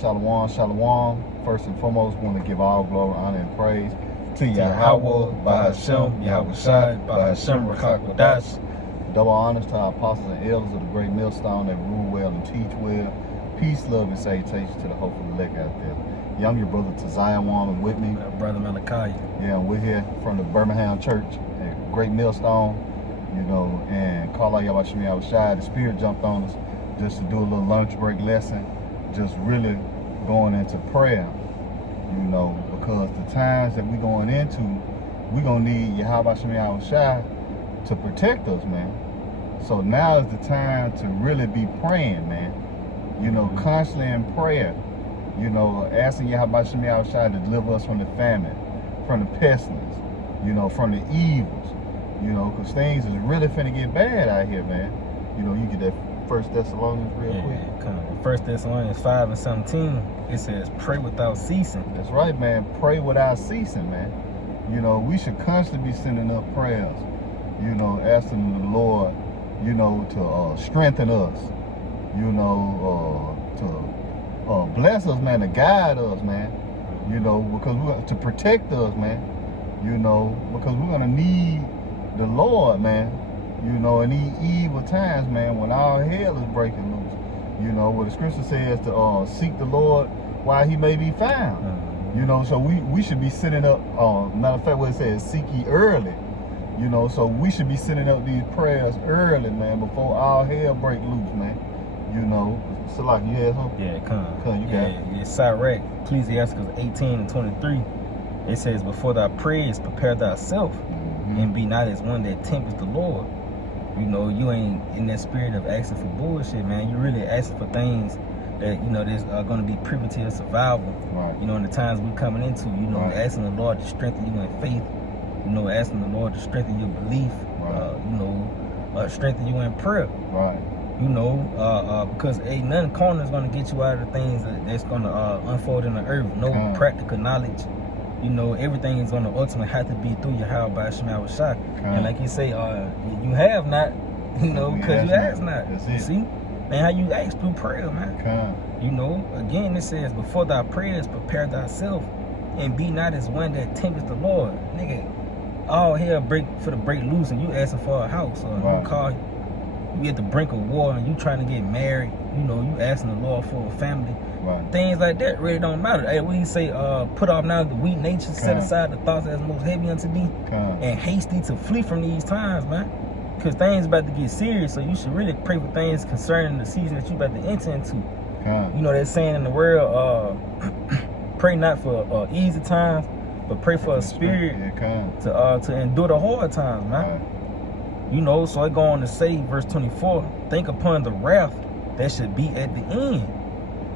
Shalom, shalom. First and foremost, want to give all glory, honor, and praise to Yahweh, Bahashem, Yahweh Shai, Bahashem, Rakakwadas. Double honors to our apostles and elders of the great millstone that rule well and teach well. Peace, love, and salutations to the hopeful elect out there. Yeah, I'm your brother Zion Woman with me. Brother Malachi. Yeah, we're here from the Birmingham Church at Great Millstone, you know, and call out Yahweh Shem Yahweh Shai. The Spirit jumped on us just to do a little lunch break lesson, just really going into prayer, you know, because the times that we're going into, we're going to need Yahweh Shem Yahweh Shai to protect us, man. So now is the time to really be praying, man. You know, constantly in prayer. You know, asking Yahweh Shem Yahweh Shai to deliver us from the famine, from the pestilence, you know, from the evils. You know, because things is really finna get bad out here, man. You know, you get that 1 Thessalonians real quick. Come on. 1 Thessalonians 5:17, it says, pray without ceasing. That's right, man. Pray without ceasing, man. You know, we should constantly be sending up prayers. You know, asking the Lord, you know, to strengthen us. You know, to bless us, man, to guide us, man. You know, because to protect us, man. You know, because we're gonna need the Lord, man. You know, in these evil times, man, when all hell is breaking loose. You know, what the scripture says to seek the Lord while he may be found. You know, so we should be sending up, matter of fact, what it says, seek ye early. You know, so we should be sending up these prayers early, man, before all hell break loose, man. You know, so like you had something? Yeah, come. You got it. Yeah, Sirach, Ecclesiastes 18:23. It says, before thou prayest, prepare thyself, and be not as one that tempteth the Lord. You know, you ain't in that spirit of asking for bullshit, man. You really asking for things that, you know, there's going to be privy to your survival. Right. You know, in the times we're coming into, you know, Right. asking the Lord to strengthen you in faith. You know, asking the Lord to strengthen your belief. Right. You know, strengthen you in prayer. Right. You know, because ain't nothing corner is going to get you out of the things that's going to unfold in the earth. No practical knowledge. You know, everything is going to ultimately have to be through Yahweh Shem Yahweh Shai. And like you say, you have not, you know, because you ask not. You see? Man, how you ask through prayer, man. You know, again, it says, before thy prayers, prepare thyself, and be not as one that tempteth the Lord. Nigga, all hell break loose, and you asking for a house, or you call, you at the brink of war, and you trying to get married. You know, you asking the Lord for a family. Right. Things like that really don't matter. Hey, we say, put off now the weak nature, set aside the thoughts that's most heavy unto thee, and hasty to flee from these times, man. Because things about to get serious, so you should really pray for things concerning the season that you about to enter into. You know, they're saying in the world, pray not for easy times, but pray for a spirit to endure the hard times, man. You know, so I go on to say, verse 24, think upon the wrath that should be at the end.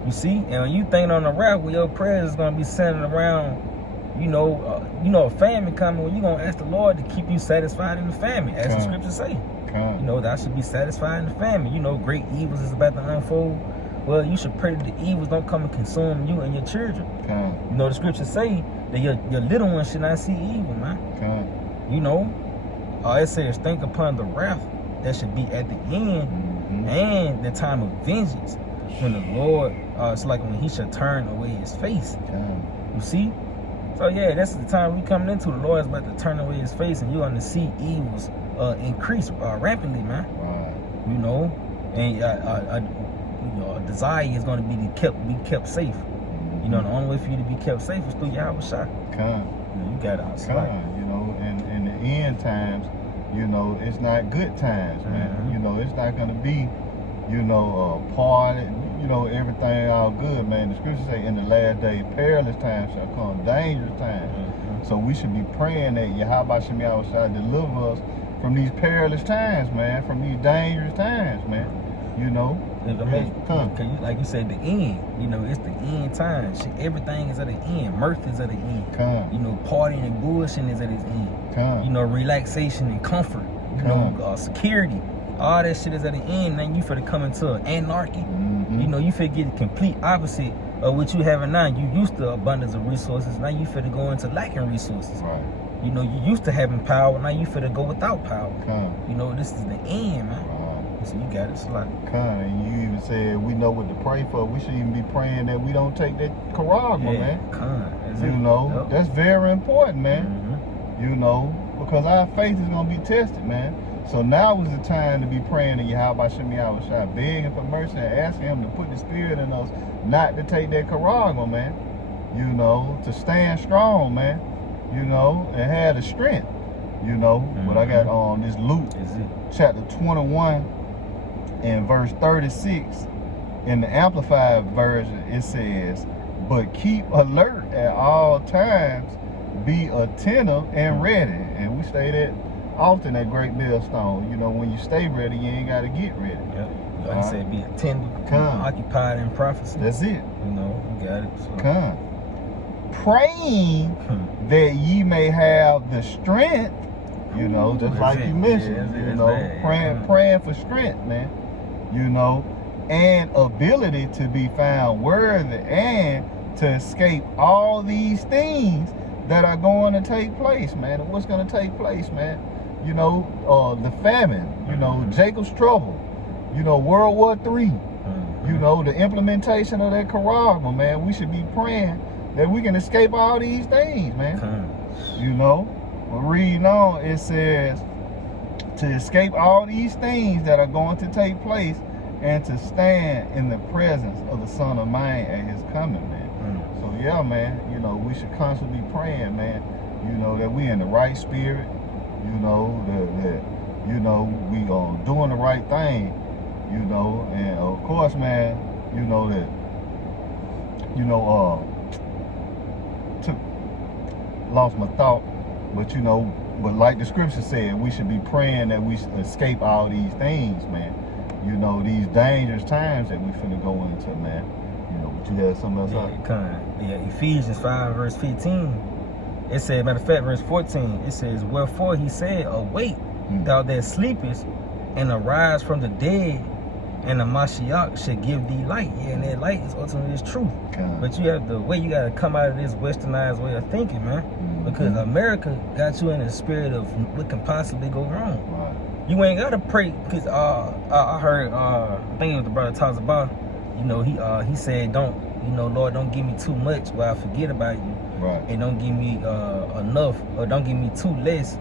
You see, and when you think on the wrath, well, your prayers is gonna be centered around, you know, a famine coming. Well, you gonna ask the Lord to keep you satisfied in the famine, as the scriptures say. You know, thou should be satisfied in the famine. You know, great evils is about to unfold. Well, you should pray that the evils don't come and consume you and your children. You know, the scriptures say that your little ones should not see evil, man. You know, it says, think upon the wrath that should be at the end, and the time of vengeance, when the Lord, it's like when he shall turn away his face. You see? So yeah, that's the time we coming into. The Lord is about to turn away his face, and you're going to see evils increase rampantly, man. You know, and you know, a desire is going to be kept safe. You know, the only way for you to be kept safe is through Yahweh Shai. You know, you got to you know, and in the end times, you know, it's not good times, man. You know, it's not going to be, you know, party, you know, everything all good, man. The scriptures say in the last day, perilous times shall come, dangerous times. So we should be praying that Yahweh Shem Yahweh Shai deliver us from these perilous times, man, from these dangerous times, man. You know, like you said, the end. You know, it's the end times. Everything is at the end. Mirth is at the end. You know, partying and bullshitting is at its end. You know, relaxation and comfort. You know, security. All that shit is at the end. Then you finna come into anarchy. You know, you finna get the complete opposite of what you having now. You used to abundance of resources. Now you finna go into lacking resources. You know, you used to having power. Now you finna go without power. You know, this is the end, man. You So you got it. So like, and you even said we know what to pray for. We should even be praying that we don't take that charagma, man. You know, that's very important, man. You know, because our faith is gonna be tested, man. So now is the time to be praying to Yahweh Shem Yahushua, begging for mercy and asking him to put the spirit in us, not to take that charagma, man. You know, to stand strong, man. You know, and have the strength. You know, but I got on this Luke chapter 21 and verse 36. In the Amplified version, it says, "But keep alert at all times, be attentive and ready." And we say that often at Great Millstone. You know, when you stay ready, you ain't got to get ready. Yep. Like I said, be attentive, occupied in prophecy. That's it. You know, you got it. So. Praying that ye may have the strength, you know, just like you mentioned, you know, praying for strength, man, you know, and ability to be found worthy and to escape all these things that are going to take place, man. And what's going to take place, man? You know, the famine, you know, Jacob's trouble, you know, World War III, you know, the implementation of that charagma, man. We should be praying that we can escape all these things, man. You know, we're reading on, it says, to escape all these things that are going to take place and to stand in the presence of the Son of Man at his coming, man. So yeah, man, you know, we should constantly be praying, man, you know, that we in the right spirit, you know, that you know, we doing the right thing, you know, and of course, man, you know that, you know, lost my thought, but you know, but like the scripture said, we should be praying that we escape all these things, man. You know, these dangerous times that we finna go into, man. You know, but you had something else up? Yeah, Ephesians 5 verse 15. It said, matter of fact, verse 14, it says, "Wherefore he said, awake, thou that sleepest, and arise from the dead, and the Mashiach should give thee light." Yeah, and that light is ultimately this truth. But you have the way you gotta come out of this westernized way of thinking, man. Because America got you in the spirit of what can possibly go wrong. You ain't gotta pray, because I heard I think it was the brother Tazabah, you know, he said, don't, you know, Lord, don't give me too much where I forget about you. And don't give me enough, or don't give me too less.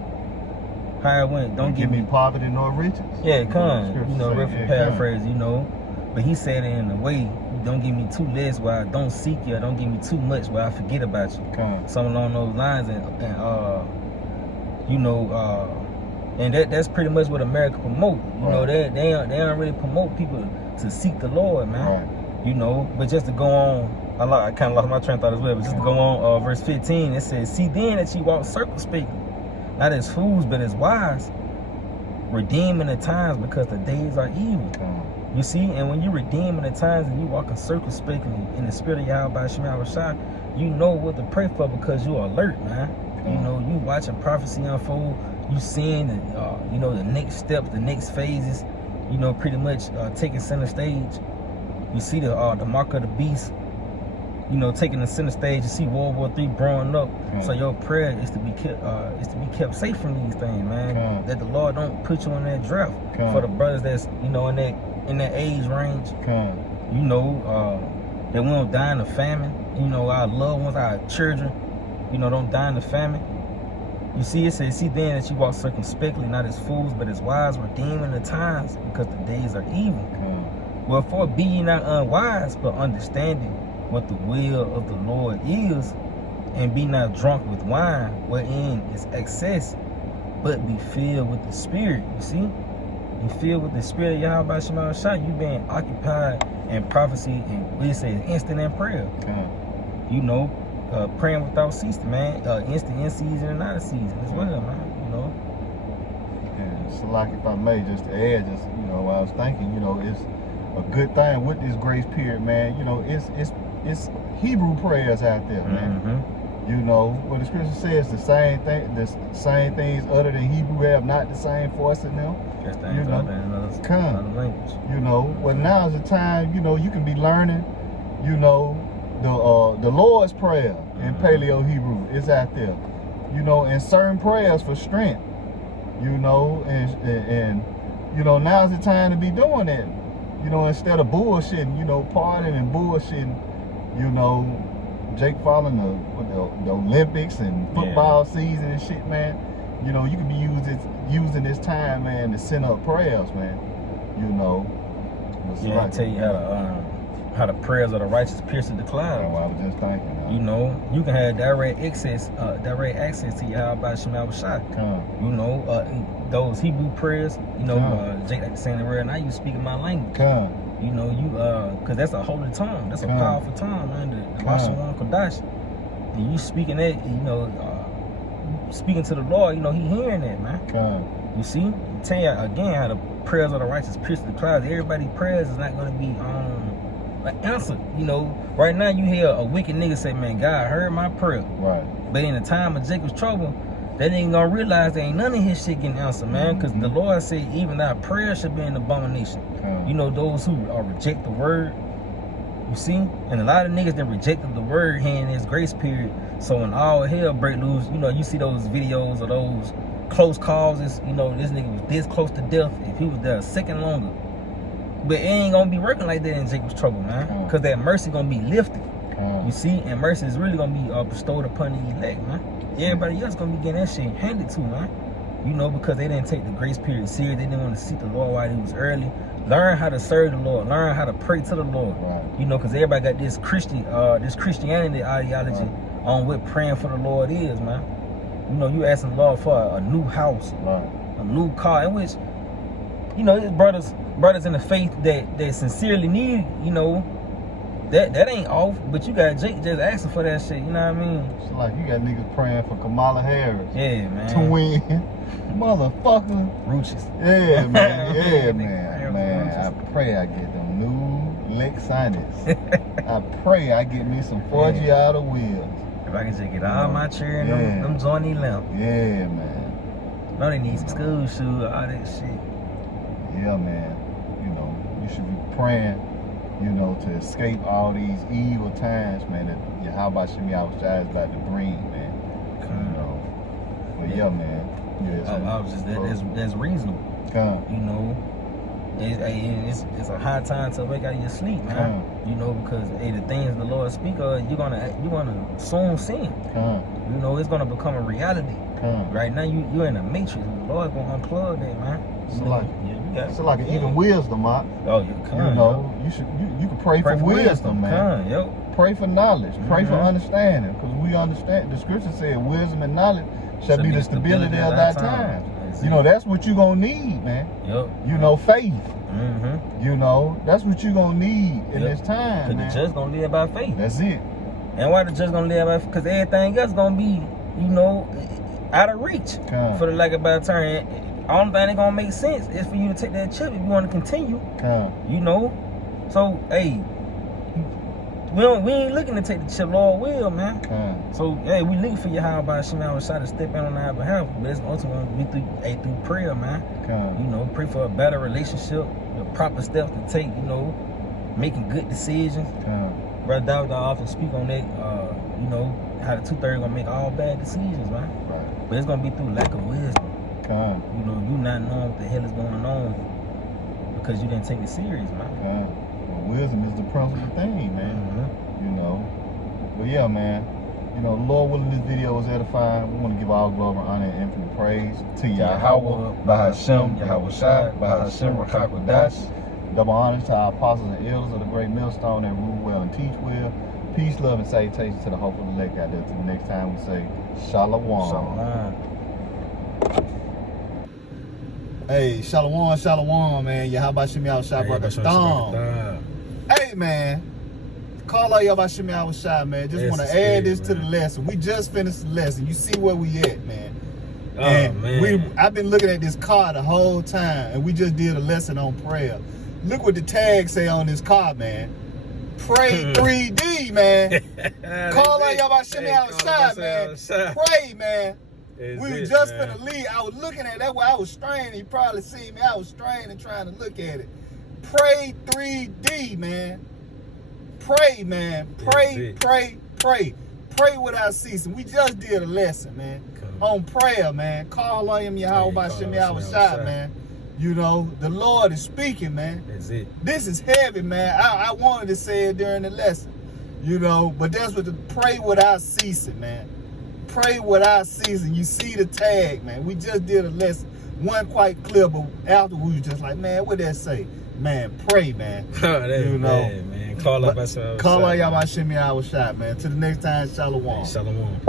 How it went, don't give me poverty nor riches. Yeah, you know, roughly paraphrase, you know. But he said it in a way, don't give me too less where I don't seek you, or don't give me too much where I forget about you. Something along those lines, and you know, and that's pretty much what America promote. You know, they don't really promote people to seek the Lord, man. You know, but just to go on, I kind of lost my train of thought as well, but just to go on, verse 15, it says, "See then that ye walk circumspectly, not as fools, but as wise, redeeming the times, because the days are evil." You see, and when you redeeming the times and you walking circumspectly in the spirit of Yahweh Shem Yahushua, you know what to pray for, because you're alert, man. You know, you watching prophecy unfold, you seeing the, you know, the next steps, the next phases, you know, pretty much taking center stage. You see the mark of the beast, you know, taking the center stage. You see World War III growing up. So your prayer is to be kept safe from these things, man. That the Lord don't put you in that draft. For the brothers that's, you know, in that age range, you know, that we don't die in the famine. You know, our loved ones, our children, you know, don't die in the famine. You see, it says, "See then that you walk circumspectly, not as fools, but as wise, redeeming the times, because the days are evil. Wherefore be ye not unwise, but understanding what the will of the Lord is, and be not drunk with wine, wherein is excess, but be filled with the Spirit." You see, you filled with the Spirit of Yahweh Shem Yahushua, you being occupied in prophecy, and we say instant in prayer. You know, praying without ceasing, man. Instant in season and out of season as well, man. You know. And so, like, if I may, just to add, just, you know, I was thinking, you know, it's a good thing with this grace period, man. You know, it's Hebrew prayers out there, man. You know, what the scripture says, the same things other than Hebrew have not the same force in them. You know, you know, well, now's the time, you know, you can be learning, you know, the Lord's Prayer in Paleo Hebrew is out there. You know, and certain prayers for strength, you know, and You know, now's the time to be doing that. You know, instead of bullshitting, you know, partying and bullshitting, you know, Jake following the Olympics and football season and shit, man. You know, you could be using this time, man, to send up prayers, man. You know. Yeah, I tell you how the prayers of the righteous pierce the clouds. Oh, I was just thinking. You know, you can have direct access to Yahweh Shemel Shah. You know, those Hebrew prayers. You know, Jake like saying the word, and I you speaking my language. You know, cause that's a holy tongue. That's a powerful tongue, man. The Lashon Kodash. And you speaking that, you know, speaking to the Lord. You know, He hearing that, man. You see, I tell you again how the prayers of the righteous pierce the clouds. Everybody's prayers is not going to be answered. You know, right now you hear a wicked nigga say, man, God heard my prayer. Right. But in the time of Jacob's trouble, that ain't gonna realize there ain't none of his shit getting answered, man. Because the Lord said even our prayer should be an abomination. You know, those who reject the word, you see? And a lot of niggas that rejected the word here in this grace period. So when all hell break loose, you know, you see those videos of those close calls, you know, this nigga was this close to death if he was there a second longer. But it ain't gonna be working like that in Jacob's trouble, man. Because that mercy gonna be lifted. You see? And mercy is really gonna be bestowed upon the elect, man. Everybody else gonna be getting that shit handed to, man. You know, because they didn't take the grace period serious. They didn't want to seek the Lord while he was early. Learn how to serve the Lord. Learn how to pray to the Lord. You know, because everybody got this Christianity ideology on what praying for the Lord is, man. You know, you asking the Lord for a new house, a new car, in which, you know, his brothers in the faith that sincerely need, you know, that ain't off. But you got Jake just asking for that shit, you know what I mean? It's like you got niggas praying for Kamala Harris. Yeah, man. To win. Motherfucker. Roaches. Yeah, man. Yeah, man. I pray I get them new Lexus. I pray I get me some 4G wheels. If I can just get all my cheering, them Johnny lamp. Yeah, man. No, they need some school shoes, all that shit. Yeah, man. You know, you should be praying, you know, to escape all these evil times, man, that Yahweh Shemel Shah is about to bring, man. You know. But yeah, man. I was just that's reasonable. You know. It's a high time to wake out of your sleep, man. You know, because the things the Lord speak of, you're gonna soon see. You know, it's gonna become a reality. Right now, you're in a matrix. The Lord gonna unplug that, man. It's like even wisdom, man. Oh, you know, you can pray for wisdom, man. Pray for knowledge. Pray for understanding, because we understand. The scripture said, wisdom and knowledge shall be the stability of thy time. You know, that's what you're going to need, man. You know, faith. You know, that's what you're going to need in this time, man. Because the just going to live by faith. That's it. And why the just going to live by faith? Because everything else going to be, you know, out of reach. For the lack of a better term. Only thing that going to make sense is for you to take that chip if you want to continue. You know? So, hey, we ain't looking to take the chip, Lord will, man. So, hey, we looking for Yahweh Shemel Shah to step in on our behalf, but it's ultimately through prayer, man. You know, pray for a better relationship, the proper steps to take, you know, making good decisions. Brother Dawg often speak on that, you know, how the 2/3 gonna make all bad decisions, man. But it's gonna be through lack of wisdom. You know, you not knowing what the hell is going on because you didn't take it serious, man. Wisdom is the principal thing, man. You know. But yeah, man. You know, Lord willing, this video was edifying. We want to give all glory, honor, and infinite praise to Yahweh, Bahashem, Yahweh Shai, Bahashem, Rakakwadash. Double honors to our apostles and elders of the great millstone that rule well and teach well. Peace, love, and salutations to the hopeful elect out there. Till the next time we say Shalom. Hey, Shalom, man. Yahweh Shemel Shah Barakatah. Hey, man. Call out Yahweh Shemel Shah, man. Just want to add this to the lesson. We just finished the lesson. You see where we at, man. Man. I've been looking at this car the whole time, and we just did a lesson on prayer. Look what the tag say on this car, man. Pray 3D, man. Call out Yahweh Shemel Shah, man. Pray, man. We were just finna leave. I was looking at that way. I was straining. You probably see me. I was straining trying to look at it. Pray 3D, man. Pray, man. Pray. Pray without ceasing. We just did a lesson, man. On prayer, man. Call on him, Yahweh Shemel Shah, man. You know, the Lord is speaking, man. That's it. This is heavy, man. I wanted to say it during the lesson, you know, but that's what the pray without ceasing, man. Pray without ceasing. You see the tag, man. We just did a lesson, wasn't quite clear, but after we was just like, man, what that say? Man, pray, man. You know, bad, man. Call up Yabashim Yahushua, man. Till the next time, Shalom. Shalom.